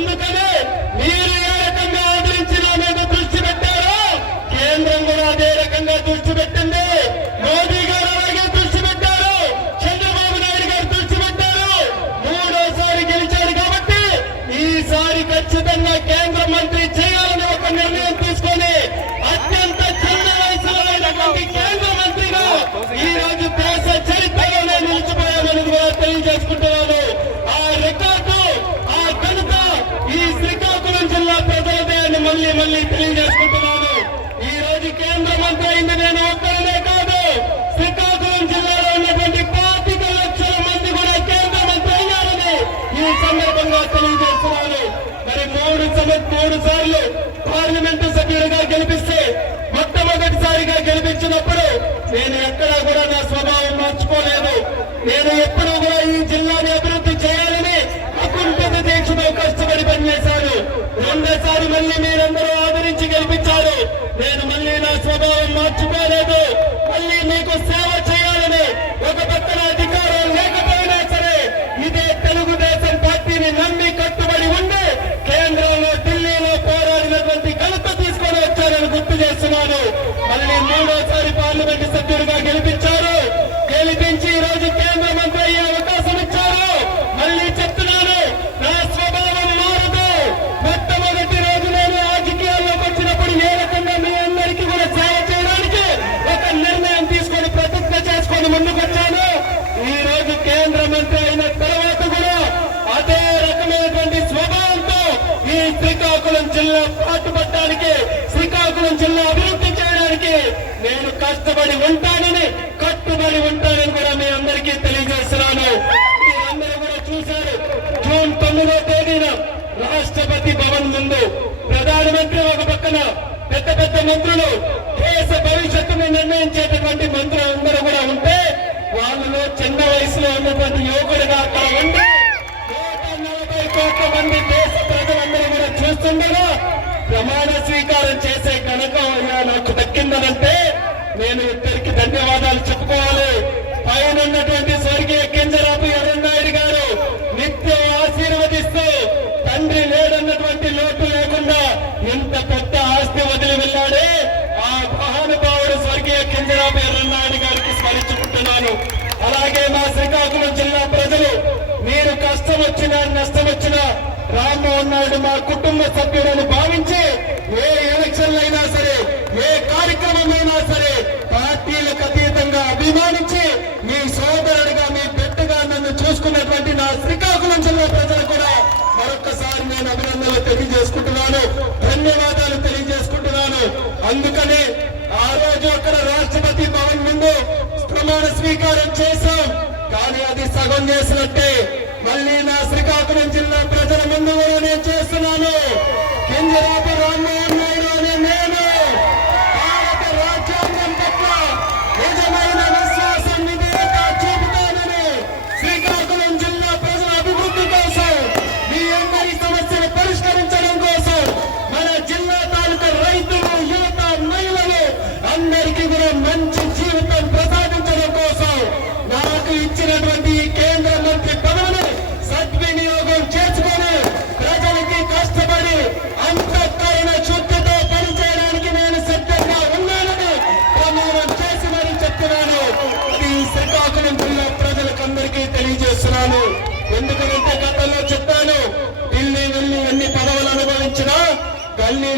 అందుకనే మీరు ఏ రకంగా ఆదరించి నా మీద దృష్టి పెట్టారో కేంద్రం కూడా అదే రకంగా దృష్టి పెట్టింది మోదీ గారు అలాగే దృష్టి పెట్టారు చంద్రబాబు నాయుడు గారు దృష్టి పెట్టారు మూడోసారి గెలిచారు కాబట్టి ఈసారి ఖచ్చితంగా కేంద్ర మంత్రి చేయాలని ఒక నిర్ణయం తీసుకొని అత్యంత చిన్న వయసులో అయినటువంటి కేంద్ర మంత్రిగా ఈ రోజు దేశ చరిత్రలోనే నిలిచిపోయామని కూడా తెలియజేసుకుంటున్నాను ఆ రికార్డు ఆ ఘనత ఈ శ్రీకాకుళం జిల్లా ప్రజలదే అని తెలియజేసుకుంటున్నాను. ఈ రోజు కేంద్ర మంత్రి అయింది నేను ఒక్కరినే కాదు. శ్రీకాకుళం జిల్లాలో ఉన్నటువంటి పాతిక లక్షల మంది కూడా కేంద్ర మంత్రి అయ్యారని ఈ సందర్భంగా తెలియజేస్తున్నాను. మరి మూడు మూడు సార్లు పార్లమెంటు సభ్యుడిగా గెలిపిస్తే మొట్టమొదటిసారిగా గెలిపించినప్పుడు నేను ఎక్కడా కూడా నా స్వభావం మార్చుకోలేదు. నేను ఎప్పుడూ కూడా ఈ జిల్లాని అభివృద్ధి చేయాలని అకుంఠిత దీక్షతో కష్టపడి పనిచేశాను రెండోసారి మళ్ళీ మీరందరూ ఆదరించి గెలిపించారు నేను మళ్ళీ నా స్వభావం మార్చుకోలేదు మళ్ళీ మీకు సేవ చేయాలని ఒక పక్కన అధికారం లేకపోయినా సరే ఇదే తెలుగుదేశం పార్టీని నమ్మి కట్టుబడి ఉండి కేంద్రంలో ఢిల్లీలో పోరాడినటువంటి ఘనత తీసుకొని వచ్చారని గుర్తు చేస్తున్నాను. మళ్ళీ మూడోసారి పార్లమెంట్ సభ్యుడిగా గెలిపించారు జిల్లా పాటుపడడానికి శ్రీకాకుళం జిల్లా అభివృద్ధి చేయడానికి నేను కష్టపడి ఉంటానని కట్టుబడి ఉంటానని కూడా మీ అందరికీ తెలియజేస్తున్నాను. మీరందరూ కూడా చూశారు జూన్ తొమ్మిదో తేదీన రాష్ట్రపతి భవన్ ముందు ప్రధానమంత్రి ఒక పక్కన పెద్ద పెద్ద మంత్రులు దేశ భవిష్యత్తును నిర్ణయించేటటువంటి మంత్రులు అందరూ కూడా ఉంటే వాళ్ళలో చిన్న వయసులో ఉన్నటువంటి యువకుడిగా అక్కడ ఉండి నూట నలభై కోట్ల మంది దేశ ప్రజలందరూ చూస్తుండగా ప్రమాణ స్వీకారం చేసే కనుక నాకు దక్కిందనంటే నేను ఇద్దరికి ధన్యవాదాలు చెప్పుకోవాలి. పైన ఉన్నటువంటి స్వర్గీయ కింజరాపు ఎర్రన్నాయుడు గారు నిత్యం ఆశీర్వదిస్తూ తండ్రి లేడన్నటువంటి లోటు లేకుండా ఇంత పెద్ద ఆస్తి వదిలి వెళ్ళాడే ఆ మహానుభావుడు స్వర్గీయ కింజరాపు ఎర్రన్నాయుడు గారికి స్మరించుకుంటున్నాను. అలాగే మా శ్రీకాకుళం జిల్లా ప్రజలు మీరు కష్టం వచ్చినా నష్టం వచ్చినా రామ్మోహన్ నాయుడు మా కుటుంబ సభ్యులను భావించి ఏ ఎలక్షన్లు అయినా సరే ఏ కార్యక్రమమైనా అయినా సరే పార్టీలకు అతీతంగా అభిమానించి మీ సోదరుడిగా మీ బిడ్డగా నన్ను చూసుకున్నటువంటి నా శ్రీకాకుళం జిల్లా ప్రజలు కూడా మరొకసారి నేను అభినందనలు తెలియజేసుకుంటున్నాను. ధన్యవాదాలు తెలియజేసుకుంటున్నాను. అందుకని ఆ రోజు అక్కడ రాష్ట్రపతి భవన్ ముందు ప్రమాణ స్వీకారం చేశాం. కానీ అది సగం చేసినట్టే. మళ్ళీ నా శ్రీకాకుళం జిల్లా ప్రజల ముందు నేను చేస్తున్నాను. కింజరాపు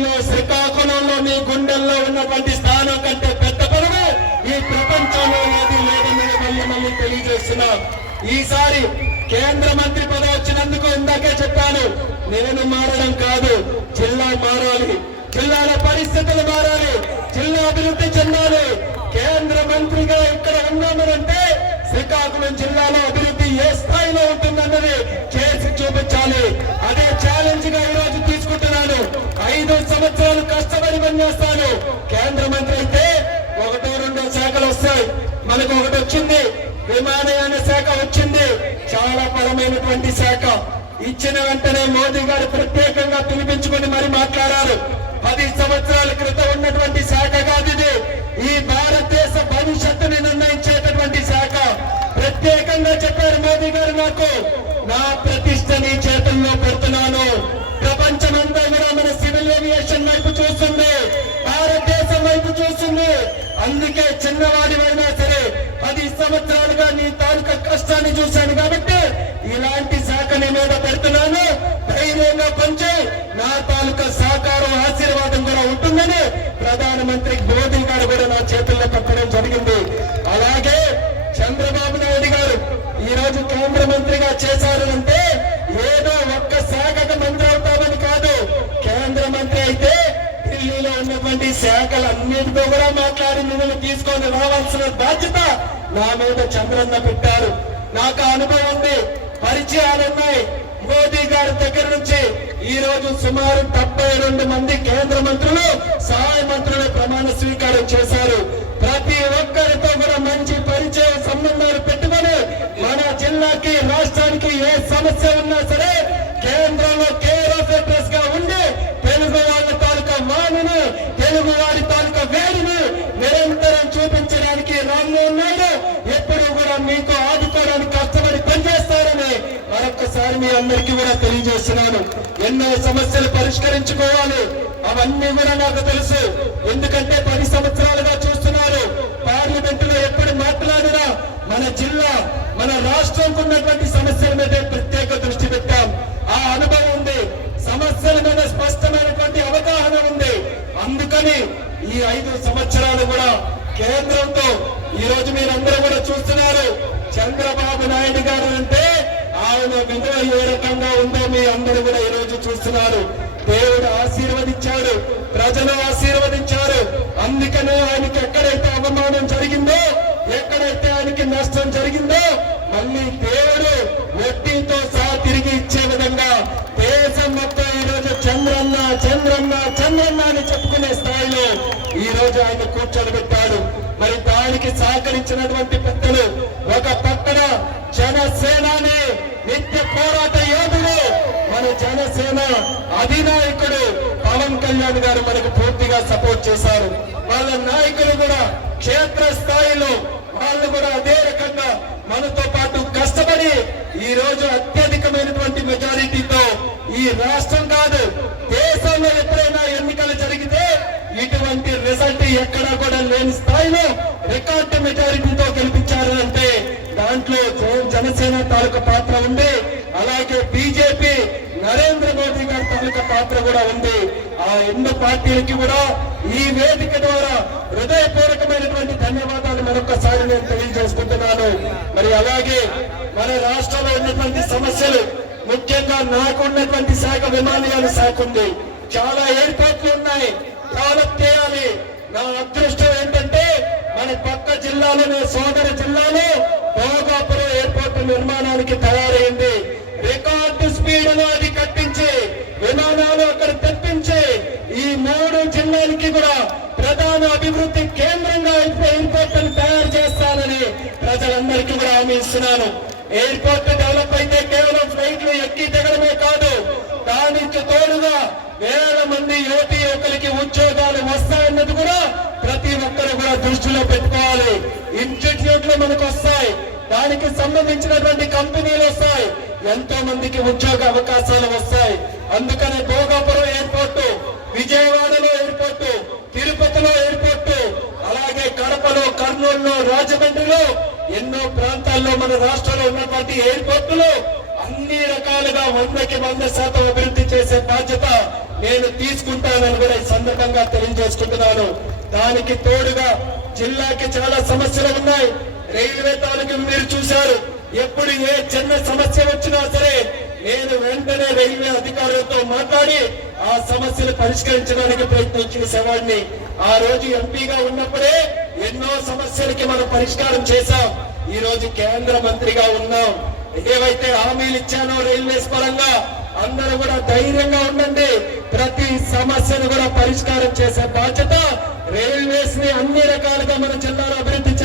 గల్లీలో శ్రీకాకుళంలో మీ గుండెల్లో ఉన్నటువంటి స్థానం కంటే పెద్ద పదవి ఈ ప్రపంచంలో ఏది లేదని మళ్ళీ మళ్ళీ తెలియజేస్తున్నాం. ఈసారి కేంద్ర మంత్రి పదవి వచ్చినందుకు ఇందాకే చెప్పాను నేను మారడం కాదు జిల్లా మారాలి. జిల్లాల పరిస్థితులు మారాలి జిల్లా అభివృద్ధి చెందాలి. కేంద్ర మంత్రిగా ఇక్కడ ఉన్నామనంటే శ్రీకాకుళం జిల్లాలో అభివృద్ధి ఏ స్థాయిలో ఉంటుందన్నది చేసి చూపించాలి. అదే ఛాలెంజ్గా ఈ రోజు తీసుకుంటున్నాను. ఐదు సంవత్సరాలు కష్టపడి పనిచేస్తాను. కేంద్ర మంత్రి అయితే ఒకటో రెండో శాఖలు వస్తాయి. మనకు ఒకటి వచ్చింది. విమానయాన శాఖ వచ్చింది. చాలా పరమైనటువంటి శాఖ. ఇచ్చిన వెంటనే మోదీ గారు ప్రత్యేకంగా పిలిపించుకుని మరి మాట్లాడారు. పది సంవత్సరాల క్రితం ఉన్నటువంటి శాఖ కాదు ఇది. ఈ భారతదేశ భవిష్యత్తుని నిర్ణయించేటటువంటి శాఖ. ప్రత్యేకంగా చెప్పారు మోదీ గారు నాకు. నా ప్రతిష్టని చేతుల్లో పెడుతున్నాను. ప్రపంచమంతా కూడా మన సివిల్ ఏవియేషన్ వైపు చూస్తుంది. భారతదేశం వైపు చూస్తుంది. అందుకే చిన్నవాడివైనా సరే పది సంవత్సరాలుగా నీ తాలూకా కష్టాన్ని చూశాను కాబట్టి ఇలాంటి శాఖ నీ మీద పెడుతున్నాను. ధైర్యంగా పంచి ప్రధానమంత్రి మోదీ గారు కూడా నా చేతుల్లో పెట్టడం జరిగింది. అలాగే చంద్రబాబు నాయుడు గారు ఈ రోజు కేంద్ర మంత్రిగా చేశారు అంటే ఏదో ఒక్క శాఖకు మంత్రి అవుతామని కాదు. కేంద్ర మంత్రి అయితే ఢిల్లీలో ఉన్నటువంటి శాఖలన్నిటితో కూడా మాట్లాడి మిమ్మల్ని తీసుకొని రావాల్సిన బాధ్యత నా మీద చంద్రన్న పెట్టారు. నాకు అనుభవం ఉంది పరిచయాలు ఉన్నాయి. మోదీ గారి దగ్గర నుంచి ఈ రోజు సుమారు డెబ్బై రెండు మంది కేంద్ర మంత్రులు సహాయ మంత్రులు ప్రమాణ స్వీకారం చేశారు. ప్రతి ఒక్కరితో కూడా మంచి పరిచయ సంబంధాలు పెట్టుకొని మన జిల్లాకి రాష్ట్రానికి ఏ సమస్య ఉన్నా సరే కేంద్రంలో కేర్ ఆఫ్ అడ్రస్గా ఉండి తెలుగు వాళ్ళ తాలూకా వాణిని తెలుగు వారి తాలూకా వేడిని నిరంతరం చూపించడానికి రాము ఉన్నాడు ఎప్పుడు కూడా మీకు ఆదుకోవడానికి కష్టపడి పనిచేస్తారని మరొకసారి మీ అందరికీ కూడా తెలియజేస్తున్నాను. ఎన్నో సమస్యలు పరిష్కరించుకోవాలి. అవన్నీ కూడా నాకు తెలుసు. ఎందుకంటే పది సంవత్సరాలుగా చూస్తున్నారు. పార్లమెంట్లో ఎప్పుడు మాట్లాడినా మన జిల్లా మన రాష్ట్రంకు ఉన్నటువంటి సమస్యల మీద ప్రత్యేక దృష్టి పెట్టాం. ఆ అనుభవం ఉంది. సమస్యల మీద స్పష్టమైనటువంటి అవగాహన ఉంది. అందుకని ఈ ఐదు సంవత్సరాలు కూడా కేంద్రంతో ఈ రోజు మీరందరూ కూడా చూస్తున్నారు. చంద్రబాబు నాయుడు గారు అంటే ఆయన విలువ ఏ రకంగా ఉందో మీ అందరూ కూడా ఈ రోజు చూస్తున్నారు. దేవుడు ఆశీర్వదించాడు. ప్రజలు ఆశీర్వదించారు. అందుకనే ఆయనకి ఎక్కడైతే అవమానం జరిగిందో ఎక్కడైతే ఆయనకి నష్టం జరిగిందో మళ్ళీ దేవుడు వడ్డీతో సహా తిరిగి ఇచ్చే విధంగా దేశం మొత్తం ఈ రోజు చంద్రన్న చంద్రన్న చంద్రన్న అని చెప్పుకునే స్థాయిలో ఈ రోజు ఆయన కూర్చొని పెట్టాడు. మరి దానికి సహకరించినటువంటి పెద్దలు ఒక పక్కన జనసేనాని నిత్య పోరాట యోధుడు మన జనసేన అధినాయకుడు పవన్ కళ్యాణ్ గారు మనకు పూర్తిగా సపోర్ట్ చేశారు. వాళ్ళ నాయకులు కూడా క్షేత్ర స్థాయిలో వాళ్ళు కూడా అదే రకంగా మనతో పాటు కష్టపడి ఈ రోజు అత్యధికమైనటువంటి మెజారిటీతో ఈ రాష్ట్రం కాదు దేశంలో ఎప్పుడైనా ఎన్నికలు జరిగితే ఇటువంటి రిజల్ట్ ఎక్కడా కూడా లేని స్థాయిలో రికార్డు మెజారిటీతో గెలిపించారు అంటే దాంట్లో జనసేన తాలూకా పాత్ర ఉంది. అలాగే బీజేపీ నరేంద్ర మోదీ గారి తాలూకా పాత్ర కూడా ఉంది. ఆ ఎన్నో పార్టీలకి కూడా ఈ వేదిక ద్వారా హృదయపూర్వకమైనటువంటి ధన్యవాదాలు మరొకసారి నేను తెలియజేసుకుంటున్నాను. మరి అలాగే మన రాష్ట్రంలో ఉన్నటువంటి సమస్యలు ముఖ్యంగా నాకు ఉన్నటువంటి శాఖ విమానయాన శాఖ ఉంది. చాలా ఏర్పాట్లు ఉన్నాయి. డెవలప్ చేయాలి నా అదృష్టం ఏంటంటే మన పక్క జిల్లాలోనే సోదర జిల్లాలో భోగాపురం ఎయిర్పోర్ట్ నిర్మాణానికి తయారైంది. రికార్డు స్పీడ్లో అది విమానాలు అక్కడ తెప్పించి ఈ మూడు జిల్లాలకి కూడా ప్రధాన అభివృద్ధి కేంద్రంగా ఎయిర్పోర్ట్ తయారు చేస్తానని ప్రజలందరికీ కూడా హామీ ఇస్తున్నాను. ఎయిర్పోర్ట్ డెవలప్ అయితే కేవలం ఫ్లైట్లు ఎక్కి దిగడమే కాదు దానికి తోడుగా వేల మంది యువతి యువకులకి ఉద్యోగాలు వస్తాయన్నది కూడా ప్రతి ఒక్కరు కూడా దృష్టిలో పెట్టుకోవాలి. ఇన్స్టిట్యూట్లు మనకు వస్తాయి దానికి సంబంధించినటువంటి కంపెనీలు వస్తాయి. ఎంతో మందికి ఉద్యోగ అవకాశాలు వస్తాయి. అందుకనే భోగాపురం ఎయిర్పోర్టు విజయవాడలో ఎయిర్పోర్టు తిరుపతిలో ఎయిర్పోర్టు అలాగే కడపలో కర్నూలులో రాజమండ్రిలో ఎన్నో ప్రాంతాల్లో మన రాష్ట్రంలో ఉన్నటువంటి ఎయిర్పోర్టులు అన్ని రకాలుగా వందకి వంద శాతం అభివృద్ధి చేసే బాధ్యత నేను తీసుకుంటానని కూడా ఈ సందర్భంగా తెలియజేసుకుంటున్నాను. దానికి తోడుగా జిల్లాకి చాలా సమస్యలు ఉన్నాయి. రైల్వే తాలూకు మీరు చూశారు. ఎప్పుడు ఏ చిన్న సమస్య వచ్చినా సరే నేను వెంటనే రైల్వే అధికారులతో మాట్లాడి ఆ సమస్యను పరిష్కరించడానికి ప్రయత్నం చేసేవాడిని ఆ రోజు ఎంపీగా ఉన్నప్పుడే ఎన్నో సమస్యలకి మనం పరిష్కారం చేశాం. ఈ రోజు కేంద్ర మంత్రిగా ఉన్నాం. ఏవైతే హామీలు ఇచ్చానో రైల్వేస్ పరంగా అందరూ కూడా ధైర్యంగా ఉండండి. ప్రతి సమస్యను కూడా పరిష్కారం చేసే బాధ్యత రైల్వేస్ని అన్ని రకాలుగా మన జిల్లాలో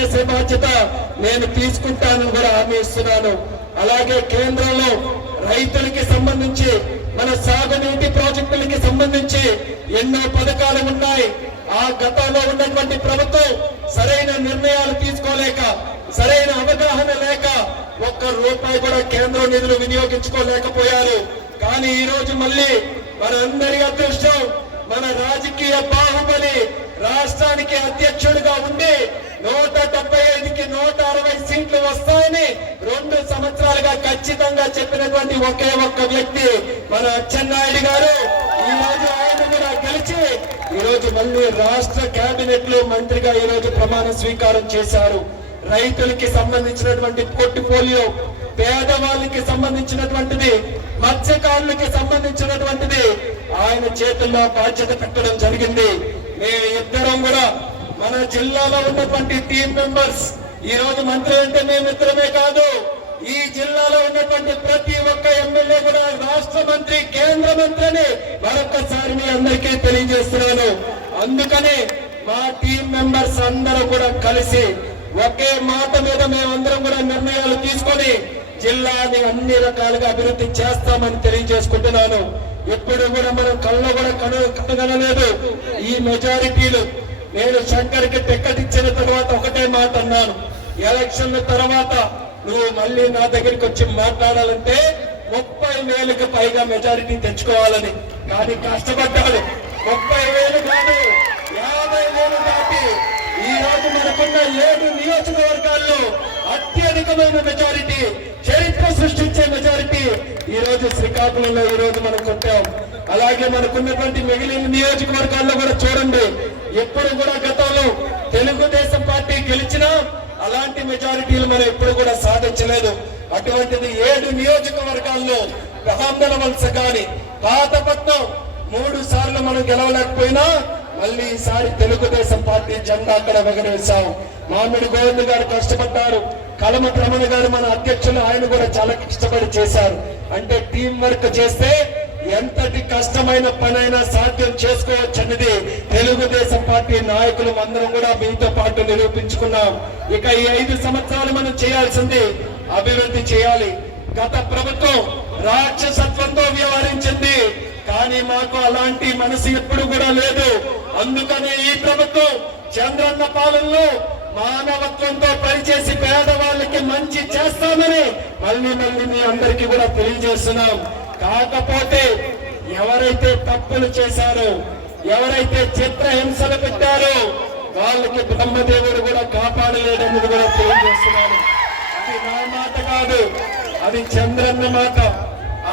చేసే బాధ్యత నేను తీసుకుంటానని కూడా హామీ ఇస్తున్నాను. అలాగే కేంద్రంలో రైతులకి సంబంధించి మన సాగునీటి ప్రాజెక్టులకి సంబంధించి ఎన్నో పథకాలు ఉన్నాయి. ఆ గతంలో ఉన్నటువంటి ప్రభుత్వం సరైన నిర్ణయాలు తీసుకోలేక సరైన అవగాహన లేక ఒక్క రూపాయి కూడా కేంద్రం నిధులు వినియోగించుకోలేకపోయారు. కానీ ఈ రోజు మళ్ళీ మనందరి అదృష్టం మన రాజకీయ బాహుబలి రాష్ట్రానికి అధ్యక్షుడిగా ఉండి నూట డెబ్బై ఐదుకి నూట అరవై సీట్లు వస్తాయని రెండు సంవత్సరాలుగా ఖచ్చితంగా చెప్పినటువంటి ఒకే ఒక్క వ్యక్తి మన అచ్చెన్నాయుడు గారు. ఈ రోజు ఆయన కూడా గెలిచి ఈ రోజు మళ్ళీ రాష్ట్ర కేబినెట్లో మంత్రిగా ఈ రోజు ప్రమాణ స్వీకారం చేశారు. రైతులకి సంబంధించినటువంటి పోర్ట్ఫోలియో పేదవాళ్ళకి సంబంధించినటువంటిది మత్స్యకారులకి సంబంధించినటువంటిది ఆయన చేతుల్లో బాధ్యత పెట్టడం జరిగింది. మేము ఇద్దరం కూడా మన జిల్లాలో ఉన్నటువంటి టీం మెంబర్స్ ఈ రోజు మంత్రి అంటే మేమిద్దరమే కాదు ఈ జిల్లాలో ఉన్నటువంటి ప్రతి ఒక్క ఎమ్మెల్యే కూడా రాష్ట్ర మంత్రి కేంద్ర మంత్రి అని మరొకసారి మీ అందరికీ తెలియజేస్తున్నాను. అందుకని మా టీం మెంబర్స్ అందరూ కూడా కలిసి ఒకే మాట మీద మేమందరం కూడా నిర్ణయాలు తీసుకొని జిల్లాని అన్ని రకాలుగా అభివృద్ధి చేస్తామని తెలియజేసుకుంటున్నాను. ఎప్పుడు కూడా మనం కళ్ళ కూడా కను కనుగొనలేదు. ఈ మెజారిటీలు నేను శంకర్కి టిక్కెట్ ఇచ్చిన తర్వాత ఒకటే మాట అన్నాను. ఎలక్షన్ల తర్వాత నువ్వు మళ్ళీ నా దగ్గరికి వచ్చి మాట్లాడాలంటే ముప్పై వేలకు పైగా మెజారిటీ తెచ్చుకోవాలని. కానీ కష్టపడ్డాడు. ముప్పై వేలు కాదు యాభై వేలు దాటి ఈ రోజు మనకున్న ఏడు నియోజకవర్గాల్లో అత్యధికమైన మెజారిటీ చరిత్ర సృష్టించే మెజారిటీ ఈ రోజు శ్రీకాకుళంలో ఈ రోజు మనం కొట్టాం అలాగే మనకున్నటువంటి మిగిలిన నియోజకవర్గాల్లో కూడా చూడండి ఎప్పుడు కూడా గతంలో తెలుగుదేశం పార్టీ గెలిచినా అలాంటి మెజారిటీలు మనం ఎప్పుడు కూడా సాధించలేదు. అటువంటిది ఏడు నియోజకవర్గాల్లో బ్రహ్మణ వలస కాని పాతపట్నం మూడు సార్లు మనం గెలవలేకపోయినా మళ్ళీ ఈసారి తెలుగుదేశం పార్టీ జెండా అక్కడ ఎగరేశాం మామిడి గోవింద్ గారు కష్టపడ్డారు. కలమ రమణ గారు మన అధ్యక్షులు ఆయన కూడా చాలా కష్టపడి చేశారు. అంటే టీం వర్క్ చేస్తే ఎంతటి కష్టమైన పనైనా సాధ్యం చేసుకోవచ్చు అన్నది తెలుగుదేశం పార్టీ నాయకులు అందరం కూడా మీతో పాటు నిరూపించుకున్నాం. ఇక ఈ ఐదు సంవత్సరాలు మనం చేయాల్సింది అభివృద్ధి చేయాలి. గత ప్రభుత్వం రాక్షసత్వంతో వ్యవహరించింది. కానీ మాకు అలాంటి మనసు ఎప్పుడు కూడా లేదు. అందుకనే ఈ ప్రభుత్వం చంద్రన్న పాలనలో మానవత్వంతో పనిచేసి పేదవాళ్ళకి మంచి చేస్తామని మళ్ళీ మళ్ళీ మీ అందరికీ కూడా తెలియజేస్తున్నాం. కాకపోతే ఎవరైతే తప్పులు చేశారో ఎవరైతే చిత్రహింసలు పెట్టారో వాళ్ళకి బ్రహ్మదేవుడు కూడా కాపాడలేడన్నది కూడా తెలియజేస్తున్నాను. అది నా మాట కాదు అది చంద్రన్న మాట.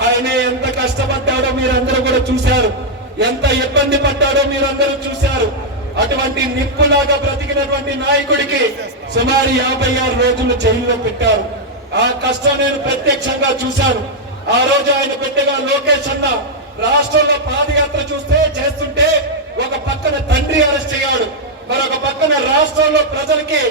ఆయనే ఎంత కష్టపడ్డాడో మీరందరూ కూడా చూశారు. ఎంత ఇబ్బంది పడ్డాడో మీరందరూ చూశారు. అటువంటి నిప్పులాగా బ్రతికినటువంటి నాయకుడికి సుమారు యాభై ఆరు రోజులు జైల్లో పెట్టారు. ఆ కష్టం నేను ప్రత్యక్షంగా చూశాను. ఆ రోజు ఆయన పెట్టగా లోకేష్ అన్న రాష్ట్రంలో పాదయాత్ర చూస్తే చేస్తుంటే ఒక పక్కన తండ్రి అరెస్ట్ అయ్యాడు మరొక పక్కన రాష్ట్రంలో ప్రజలకి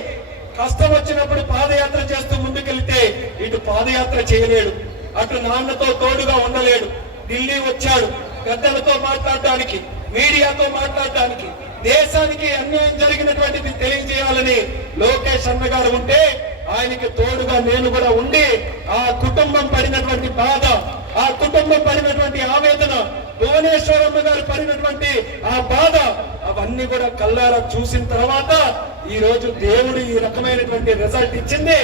కష్టం వచ్చినప్పుడు పాదయాత్ర చేస్తూ ముందుకెళ్తే ఇటు పాదయాత్ర చేయలేడు. అటు నాన్నతో తోడుగా ఉండలేడు. ఢిల్లీ వచ్చాడు. పెద్దలతో మాట్లాడటానికి మీడియాతో మాట్లాడటానికి. దేశానికి అన్యాయం జరిగినటువంటిది తెలియజేయాలని లోకేష్ అన్న గారు ఉంటే ఆయనకి తోడుగా నేను కూడా ఉండి ఆ కుటుంబం పడినటువంటి బాధ ఆ కుటుంబం పడినటువంటి ఆవేదన భువనేశ్వరమ్మ గారు పడినటువంటి ఆ బాధ అవన్నీ కూడా కల్లారా చూసిన తర్వాత ఈ రోజు దేవుడు ఈ రకమైనటువంటి రిజల్ట్ ఇచ్చింది.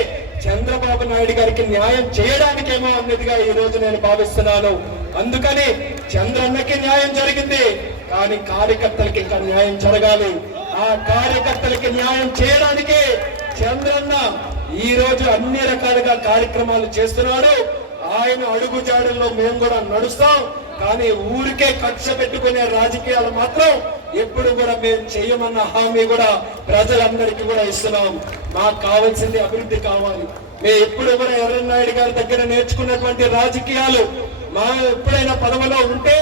చంద్రబాబు నాయుడు గారికి న్యాయం చేయడానికేమో అన్నదిగా ఈ రోజు నేను భావిస్తున్నాను. అందుకని చంద్రన్నకి న్యాయం జరిగింది. కానీ కార్యకర్తలకి ఇంకా న్యాయం జరగాలి. ఆ కార్యకర్తలకి న్యాయం చేయడానికే చంద్రన్న ఈ రోజు అన్ని రకాలుగా కార్యక్రమాలు చేస్తున్నాడు. ఆయన అడుగు జాడల్లో మేము కూడా నడుస్తాం. కానీ ఊరికే కక్ష పెట్టుకునే రాజకీయాలు మాత్రం ఎప్పుడు కూడా మేము చేయమన్న హామీ కూడా ప్రజలందరికీ కూడా ఇస్తున్నాం. మాకు కావాల్సింది అభివృద్ధి కావాలి. మేము ఎప్పుడు కూడా ఎర్రనాయుడు గారి దగ్గర నేర్చుకున్నటువంటి రాజకీయాలు మా ఎప్పుడైనా పదవిలో ఉంటే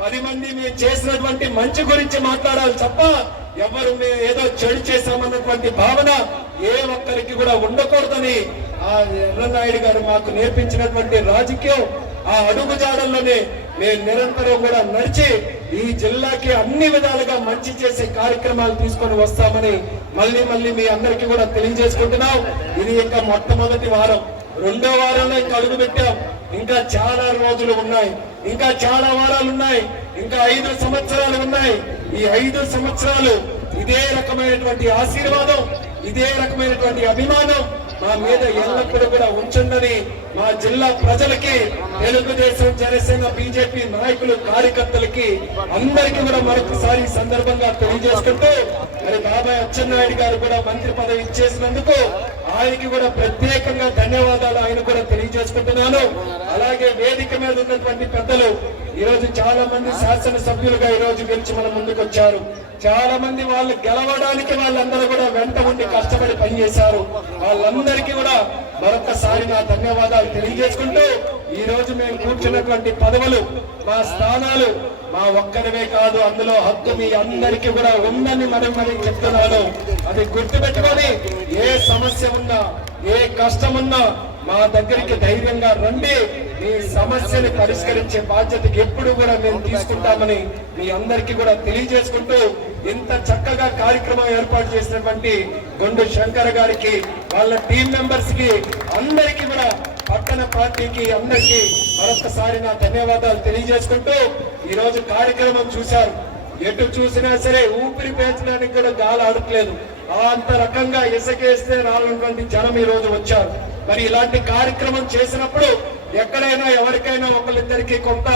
పది మంది మేము చేసినటువంటి మంచి గురించి మాట్లాడాలి తప్ప ఎవరు మేము ఏదో చెడు చేశామన్నటువంటి భావన ఏ ఒక్కరికి కూడా ఉండకూడదని ఆ ఎర్రనాయుడు గారు మాకు నేర్పించినటువంటి రాజకీయం ఆ అడుగుజాడల్లోనే మేము నిరంతరం కూడా నడిచి ఈ జిల్లాకి అన్ని విధాలుగా మంచి చేసే కార్యక్రమాలు తీసుకొని వస్తామని మళ్ళీ మళ్ళీ మీ అందరికీ కూడా తెలియజేసుకుంటున్నాం. ఇది ఇంకా మొట్టమొదటి వారం. రెండో వారంలో ఇంకా అడుగు పెట్టాం ఇంకా చాలా రోజులు ఉన్నాయి. ఇంకా చాలా వారాలు ఉన్నాయి ఇంకా ఐదు సంవత్సరాలు ఉన్నాయి. ఈ ఐదు సంవత్సరాలు ఇదే రకమైనటువంటి ఆశీర్వాదం ఇదే రకమైనటువంటి అభిమానం మా మీద ఎల్లప్పుడూ కూడా ఉంచుందని మా జిల్లా ప్రజలకి తెలుగుదేశం జనసేన బీజేపీ నాయకులు కార్యకర్తలకి అందరికీ కూడా మరొకసారి సందర్భంగా తెలియజేసుకుంటూ మరి బాబాయ్ అచ్చెన్నాయుడు గారు కూడా మంత్రి పదవి ఇచ్చేసినందుకు ఆయనకి కూడా ప్రత్యేకంగా ధన్యవాదాలు ఆయన కూడా తెలియజేసుకుంటున్నాను. అలాగే వేదిక మీద ఉన్నటువంటి పెద్దలు ఈరోజు చాలా మంది శాసనసభ్యులుగా ఈ గెలిచి మన ముందుకు వచ్చారు చాలా మంది వాళ్ళు గెలవడానికి వాళ్ళందరూ కూడా వెంట ఉండి కష్టపడి పనిచేశారు. వాళ్ళందరికీ కూడా మరొకసారి నా ధన్యవాదాలు తెలియజేసుకుంటూ ఈ రోజు మేము కూర్చున్నటువంటి పదవులు మా స్థానాలు మా ఒక్కరివే కాదు అందులో హక్కు మీ అందరికీ కూడా ఉందని మరి మరి చెప్తున్నాను. అది గుర్తుపెట్టుకొని ఏ సమస్య ఉన్నా ఏ కష్టం ఉన్నా మా దగ్గరికి ధైర్యంగా రండి. మీ సమస్యని పరిష్కరించే బాధ్యత ఎప్పుడు కూడా మేము తీసుకుంటామని మీ అందరికీ కూడా తెలియజేసుకుంటూ ఇంత చక్కగా కార్యక్రమం ఏర్పాటు చేసినటువంటి గొండు శంకర్ గారికి వాళ్ళ టీం మెంబర్స్కి అందరికీ కూడా పక్కన పార్టీకి అందరికీ మరొకసారి నా ధన్యవాదాలు తెలియజేసుకుంటూ ఈ రోజు కార్యక్రమం చూశారు. ఎటు చూసినా సరే ఊపిరి పేర్చడానికి కూడా గాలి ఆడట్లేదు. అంత రకంగా ఇసకేస్తే రానటువంటి జనం ఈ రోజు వచ్చారు. మరి ఇలాంటి కార్యక్రమం చేసినప్పుడు ఎక్కడైనా ఎవరికైనా ఒకరిద్దరికి కొంత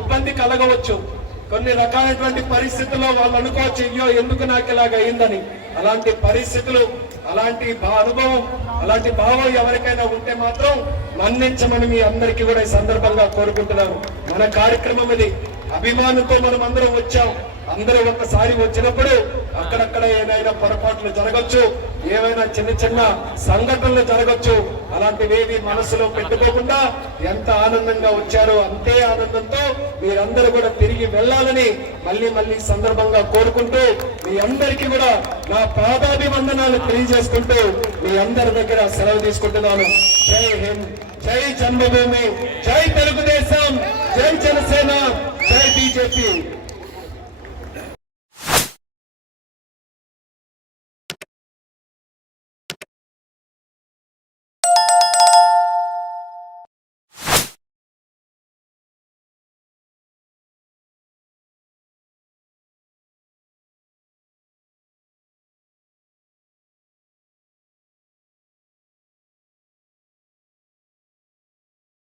ఇబ్బంది కలగవచ్చు. కొన్ని రకాలైనటువంటి పరిస్థితుల్లో వాళ్ళు అనుకోవచ్చు అయ్యో ఎందుకు నాకు ఇలాగ అయిందని? అలాంటి పరిస్థితులు అలాంటి అనుభవం అలాంటి భావం ఎవరికైనా ఉంటే మాత్రం మన్నించమని మీ అందరికీ కూడా ఈ సందర్భంగా కోరుకుంటున్నాను. మన కార్యక్రమం ఇది. అభిమానంతో మనం అందరం వచ్చాం. అందరూ ఒక్కసారి వచ్చినప్పుడు అక్కడక్కడ ఏదైనా పొరపాట్లు జరగచ్చు ఏవైనా చిన్న చిన్న సంఘటనలు జరగచ్చు అలాంటివేవి మనసులో పెట్టుకోకుండా ఎంత ఆనందంగా వచ్చారో అంతే ఆనందంతో మీరందరూ కూడా తిరిగి వెళ్ళాలని మళ్ళీ మళ్ళీ సందర్భంగా కోరుకుంటూ మీ అందరికీ కూడా నా పాదాభివందనాలు తెలియజేసుకుంటూ మీ అందరి దగ్గర సెలవు తీసుకుంటున్నాను. జై హింద్ జై జన్మభూమి జై తెలుగుదేశం జై జనసేన జై బీజేపీ.